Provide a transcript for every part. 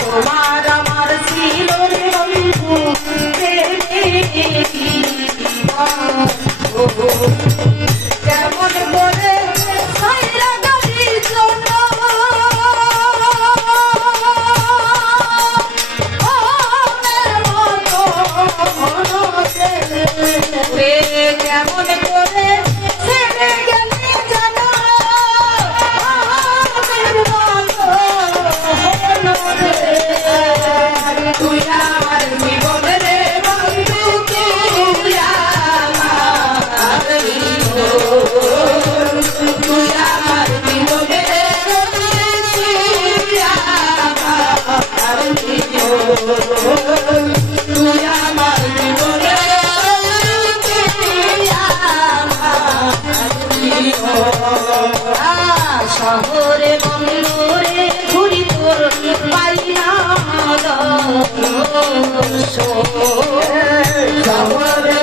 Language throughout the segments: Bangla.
তোমার আমার ছিল রে বন্ধু কেমন করে সাইরা গাড়ির জন্য কেমন করে ছেড়ে গেলে জানো তুই আমার জীবন রে বন্ধু তুই আমার তুই আমার জীবন রে তুই আমার তুই আমার জীবন শহরে বন্দরে ঘুরি তোর পাই না শহরে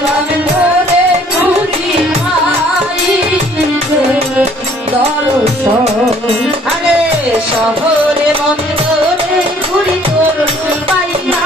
বন্দরে ঘুরি পাই আরে শহরে বন্দরে ঘুরি তোর পাই না